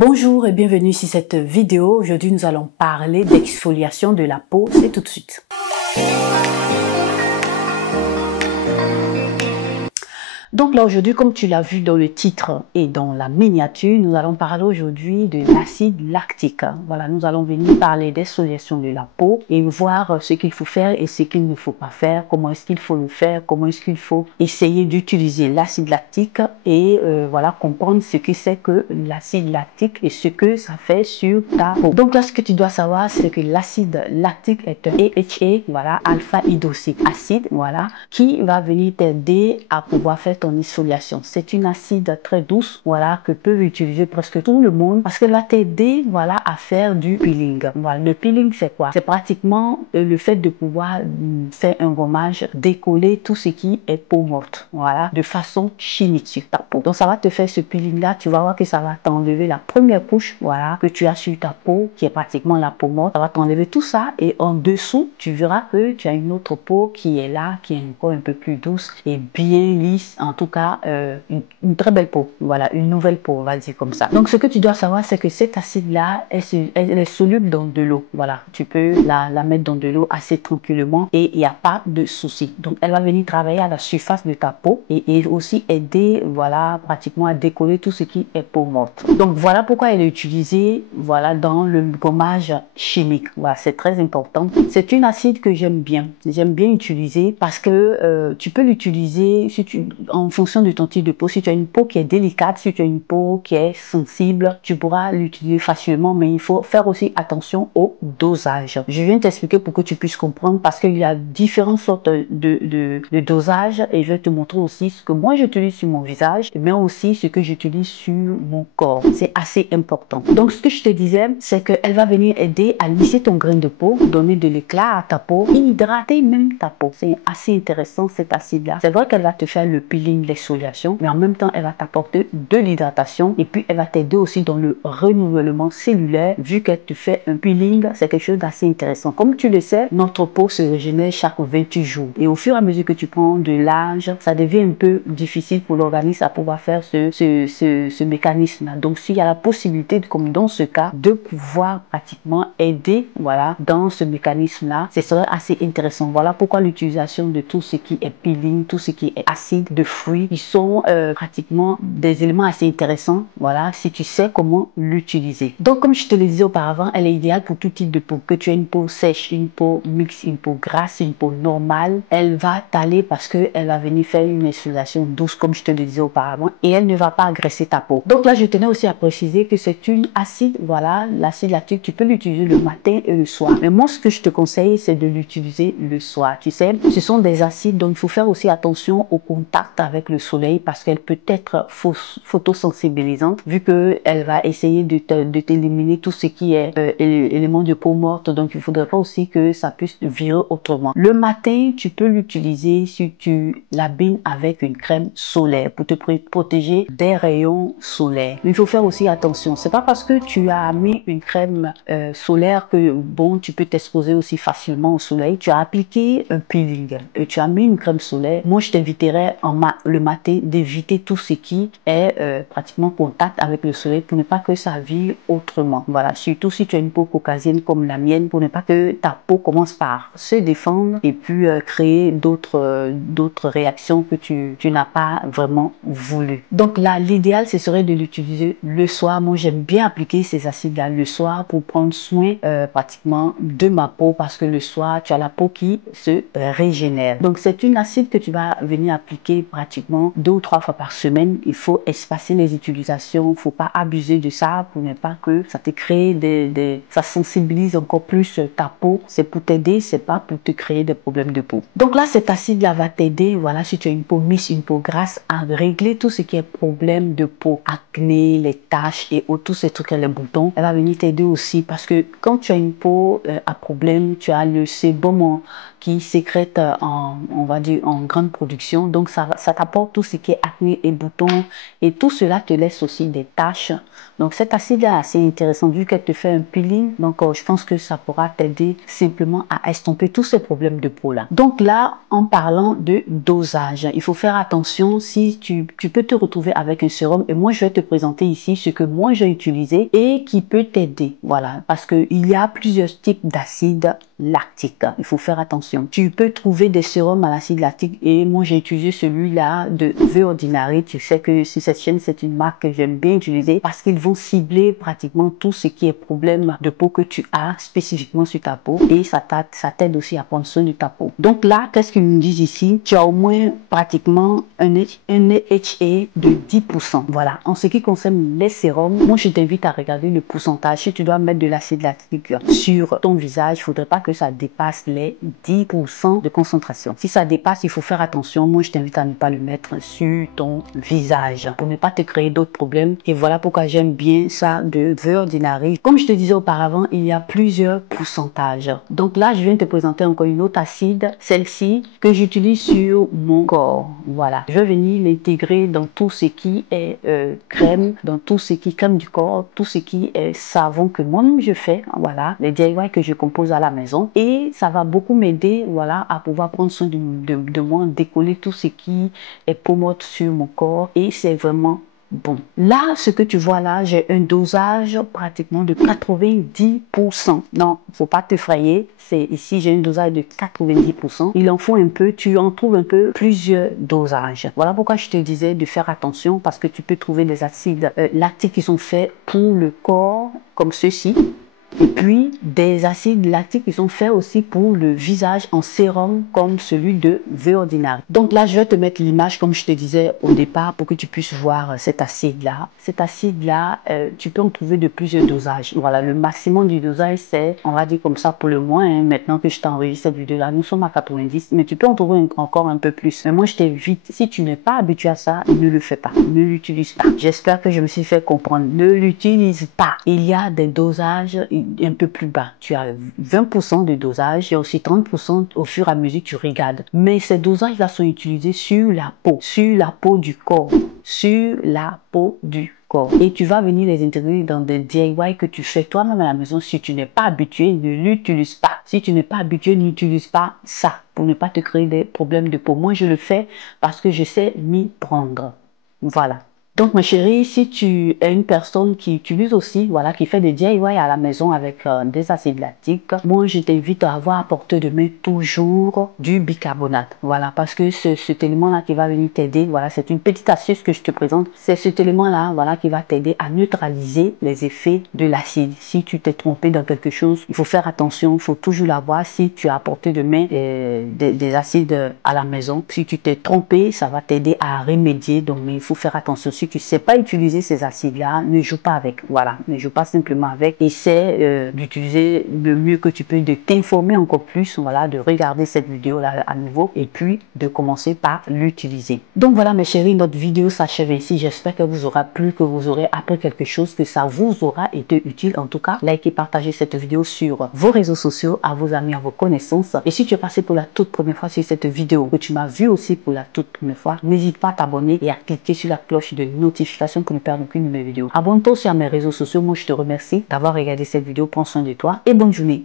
Bonjour et bienvenue sur cette vidéo. Aujourd'hui, nous allons parler d'exfoliation de la peau. C'est tout de suite. Donc là aujourd'hui, comme tu l'as vu dans le titre et dans la miniature, nous allons parler aujourd'hui de l'acide lactique. Voilà, nous allons venir parler d'exfoliation de la peau et voir ce qu'il faut faire et ce qu'il ne faut pas faire, comment est-ce qu'il faut le faire, comment est-ce qu'il faut essayer d'utiliser l'acide lactique et voilà, comprendre ce que c'est que l'acide lactique et ce que ça fait sur ta peau. Donc là, ce que tu dois savoir, c'est que l'acide lactique est un AHA, voilà, alpha-hydroxy acide, voilà, qui va venir t'aider à pouvoir faire ton exfoliation. C'est une acide très douce, voilà, que peut utiliser presque tout le monde parce qu'elle va t'aider, voilà, à faire du peeling. Voilà, le peeling, c'est quoi? C'est pratiquement le fait de pouvoir faire un gommage, décoller tout ce qui est peau morte, voilà, de façon chimique sur ta peau. Donc ça va te faire ce peeling là, tu vas voir que ça va t'enlever la première couche, voilà, que tu as sur ta peau, qui est pratiquement la peau morte. Ça va t'enlever tout ça et en dessous, tu verras que tu as une autre peau qui est là, qui est encore un peu plus douce et bien lisse. En tout cas, une très belle peau. Voilà, une nouvelle peau, on va dire comme ça. Donc, ce que tu dois savoir, c'est que cette acide-là, elle est soluble dans de l'eau. Voilà, tu peux la mettre dans de l'eau assez tranquillement et il n'y a pas de souci. Donc, elle va venir travailler à la surface de ta peau et aussi aider, voilà, pratiquement à décoller tout ce qui est peau morte. Donc, voilà pourquoi elle est utilisée, voilà, dans le gommage chimique. Voilà, c'est très important. C'est une acide que j'aime bien. J'aime bien utiliser parce que tu peux l'utiliser si en fonction de ton type de peau. Si tu as une peau qui est délicate, si tu as une peau qui est sensible, tu pourras l'utiliser facilement, mais il faut faire aussi attention au dosage. Je viens t'expliquer pour que tu puisses comprendre parce qu'il y a différentes sortes de dosage et je vais te montrer aussi ce que moi j'utilise sur mon visage, mais aussi ce que j'utilise sur mon corps. C'est assez important. Donc, ce que je te disais, c'est qu'elle va venir aider à lisser ton grain de peau, donner de l'éclat à ta peau, hydrater même ta peau. C'est assez intéressant cet acide-là. C'est vrai qu'elle va te faire le peeling, l'exfoliation, mais en même temps, elle va t'apporter de l'hydratation et puis elle va t'aider aussi dans le renouvellement cellulaire vu qu'elle te fait un peeling. C'est quelque chose d'assez intéressant. Comme tu le sais, notre peau se régénère chaque 28 jours et au fur et à mesure que tu prends de l'âge, ça devient un peu difficile pour l'organisme à pouvoir faire ce mécanisme-là. Donc, s'il y a la possibilité, comme dans ce cas, de pouvoir pratiquement aider, voilà, dans ce mécanisme-là, ce serait assez intéressant. Voilà pourquoi l'utilisation de tout ce qui est peeling, tout ce qui est acide de fruits, ils sont pratiquement des éléments assez intéressants, voilà, si tu sais comment l'utiliser. Donc, comme je te le disais auparavant, elle est idéale pour tout type de peau. Que tu aies une peau sèche, une peau mixte, une peau grasse, une peau normale, elle va t'aller parce qu'elle va venir faire une exfoliation douce, comme je te le disais auparavant, et elle ne va pas agresser ta peau. Donc là, je tenais aussi à préciser que c'est une acide, voilà, l'acide lactique, tu peux l'utiliser le matin et le soir. Mais moi, ce que je te conseille, c'est de l'utiliser le soir. Tu sais, ce sont des acides, donc il faut faire aussi attention au contact avec le soleil parce qu'elle peut être photosensibilisante vu qu'elle va essayer de t'éliminer tout ce qui est éléments de peau morte. Donc, il ne faudrait pas aussi que ça puisse virer autrement. Le matin, tu peux l'utiliser si tu l'abîmes avec une crème solaire pour te protéger des rayons solaires. Mais il faut faire aussi attention. C'est pas parce que tu as mis une crème solaire que bon, tu peux t'exposer aussi facilement au soleil. Tu as appliqué un peeling et tu as mis une crème solaire. Moi, je t'inviterais le matin d'éviter tout ce qui est pratiquement contact avec le soleil pour ne pas que ça vive autrement. Voilà, surtout si tu as une peau caucasienne comme la mienne, pour ne pas que ta peau commence par se défendre et puis créer d'autres réactions que tu n'as pas vraiment voulu. Donc là, l'idéal, ce serait de l'utiliser le soir. Moi, j'aime bien appliquer ces acides-là le soir pour prendre soin pratiquement de ma peau parce que le soir, tu as la peau qui se régénère. Donc, c'est une acide que tu vas venir appliquer pratiquement 2 ou 3 fois par semaine. Il faut espacer les utilisations. Il ne faut pas abuser de ça pour ne pas que ça te crée ça sensibilise encore plus ta peau. C'est pour t'aider, c'est pas pour te créer des problèmes de peau. Donc là, cet acide-là va t'aider, voilà, si tu as une peau mixte, une peau grasse, à régler tout ce qui est problème de peau, acné, les taches et tous ces trucs, les boutons. Elle va venir t'aider aussi parce que quand tu as une peau à problème, tu as le sébum qui sécrète on va dire en grande production, donc ça t'apporte tout ce qui est acné et boutons et tout cela te laisse aussi des taches. Donc cet acide est assez intéressant vu qu'elle te fait un peeling. Donc je pense que ça pourra t'aider simplement à estomper tous ces problèmes de peau là. Donc là, en parlant de dosage, il faut faire attention si tu peux te retrouver avec un sérum. Et moi, je vais te présenter ici ce que moi j'ai utilisé et qui peut t'aider. Voilà, parce qu'il y a plusieurs types d'acide lactique. Il faut faire attention. Tu peux trouver des sérums à l'acide lactique et moi j'ai utilisé celui-là de The Ordinary. Tu sais que sur cette chaîne, c'est une marque que j'aime bien utiliser parce qu'ils vont cibler pratiquement tout ce qui est problème de peau que tu as spécifiquement sur ta peau et ça t'aide aussi à prendre soin de ta peau. Donc là, qu'est-ce qu'ils nous disent ici? Tu as au moins pratiquement un HA de 10%. Voilà. En ce qui concerne les sérums, moi je t'invite à regarder le pourcentage. Si tu dois mettre de l'acide lactique sur ton visage, il ne faudrait pas que ça dépasse les 10% de concentration. Si ça dépasse, il faut faire attention. Moi je t'invite à ne pas le mettre sur ton visage pour ne pas te créer d'autres problèmes. Et voilà pourquoi j'aime bien ça de The Ordinary. Comme je te disais auparavant, il y a plusieurs pourcentages. Donc là, je viens te présenter encore une autre acide, celle-ci que j'utilise sur mon corps. Voilà, je vais venir l'intégrer dans tout ce qui est crème, dans tout ce qui est crème du corps, tout ce qui est savon que moi-même je fais. Voilà, les DIY que je compose à la maison et ça va beaucoup m'aider, voilà, à pouvoir prendre soin de moi, décoller tout ce qui est peau morte sur mon corps et c'est vraiment bon. Là, ce que tu vois là, j'ai un dosage pratiquement de 90%. Non, faut pas te frayer. C'est ici, j'ai un dosage de 90%. Il en faut un peu, tu en trouves un peu plusieurs dosages. Voilà pourquoi je te disais de faire attention parce que tu peux trouver des acides lactiques qui sont faits pour le corps comme ceci. Et puis, des acides lactiques qui sont faits aussi pour le visage en sérum comme celui de The Ordinary. Donc là, je vais te mettre l'image comme je te disais au départ pour que tu puisses voir cet acide-là. Cet acide-là, tu peux en trouver de plusieurs dosages. Voilà, le maximum du dosage, c'est, on va dire comme ça pour le moins, hein, maintenant que je t'enregistre cette vidéo-là, nous sommes à 90, mais tu peux en trouver encore un peu plus. Mais moi, je t'invite, si tu n'es pas habitué à ça, ne le fais pas, ne l'utilise pas. J'espère que je me suis fait comprendre. Ne l'utilise pas. Il y a des dosages un peu plus bas. Tu as 20% de dosage et aussi 30% au fur et à mesure que tu regardes. Mais ces dosages-là sont utilisés sur la peau du corps, sur la peau du corps. Et tu vas venir les intégrer dans des DIY que tu fais toi-même à la maison. Si tu n'es pas habitué, ne l'utilise pas. Si tu n'es pas habitué, n'utilise pas ça pour ne pas te créer des problèmes de peau. Moi, je le fais parce que je sais m'y prendre. Voilà. Donc, ma chérie, si tu es une personne qui utilise aussi, voilà, qui fait des DIY à la maison avec des acides lactiques, moi, je t'invite à avoir à portée de main toujours du bicarbonate. Voilà, parce que cet élément-là qui va venir t'aider, voilà, c'est une petite astuce que je te présente. C'est cet élément-là, voilà, qui va t'aider à neutraliser les effets de l'acide. Si tu t'es trompé dans quelque chose, il faut faire attention, il faut toujours l'avoir. Si tu as à portée de main des acides à la maison, si tu t'es trompé, ça va t'aider à remédier. Donc, mais il faut faire attention. Si tu ne sais pas utiliser ces acides-là, ne joue pas avec. Voilà, ne joue pas simplement avec. Essaie d'utiliser le mieux que tu peux, de t'informer encore plus, voilà, de regarder cette vidéo-là à nouveau et puis de commencer par l'utiliser. Donc voilà mes chéris, notre vidéo s'achève ici. J'espère que vous aura plu, que vous aurez appris quelque chose, que ça vous aura été utile. En tout cas, likez, partagez cette vidéo sur vos réseaux sociaux, à vos amis, à vos connaissances. Et si tu es passé pour la toute première fois sur cette vidéo, que tu m'as vu aussi pour la toute première fois, n'hésite pas à t'abonner et à cliquer sur la cloche de notification pour ne perdre aucune de mes vidéos. Abonne-toi aussi à mes réseaux sociaux. Moi, je te remercie d'avoir regardé cette vidéo. Prends soin de toi et bonne journée.